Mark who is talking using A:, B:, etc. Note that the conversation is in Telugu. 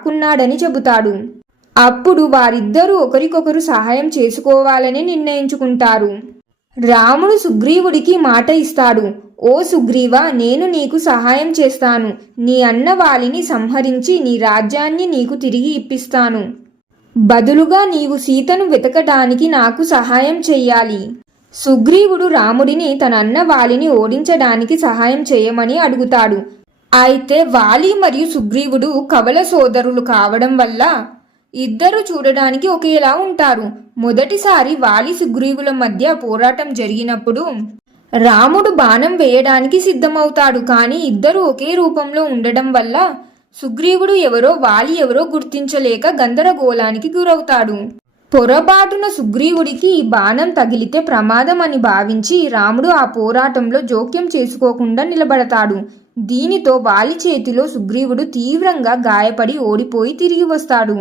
A: లాక్కున్నాడని చెబుతాడు. అప్పుడు వారిద్దరూ ఒకరికొకరు సహాయం చేసుకోవాలని నిర్ణయించుకుంటారు. రాముడు సుగ్రీవుడికి మాట ఇస్తాడు. ఓ సుగ్రీవ నేను నీకు సహాయం చేస్తాను. నీ అన్న వాలిని సంహరించి నీ రాజ్యాన్ని నీకు తిరిగి ఇప్పిస్తాను. బదులుగా నీవు సీతను వెతకటానికి నాకు సహాయం చెయ్యాలి. సుగ్రీవుడు రాముడిని తన అన్న వాలిని ఓడించడానికి సహాయం చేయమని అడుగుతాడు. అయితే వాలి మరియు సుగ్రీవుడు కవల సోదరులు కావడం వల్ల ఇద్దరు చూడడానికి ఒకేలా ఉంటారు. మొదటిసారి వాలి సుగ్రీవుల మధ్య పోరాటం జరిగినప్పుడు రాముడు బాణం వేయడానికి సిద్ధమవుతాడు. కానీ ఇద్దరు ఒకే రూపంలో ఉండడం వల్ల సుగ్రీవుడు ఎవరో వాలి ఎవరో గుర్తించలేక గందరగోళానికి గురవుతాడు. పొరపాటున సుగ్రీవుడికి బాణం తగిలితే ప్రమాదం అని భావించి రాముడు ఆ పోరాటంలో జోక్యం చేసుకోకుండా నిలబడతాడు. దీనితో వాలి చేతిలో సుగ్రీవుడు తీవ్రంగా గాయపడి ఓడిపోయి తిరిగి వస్తాడు.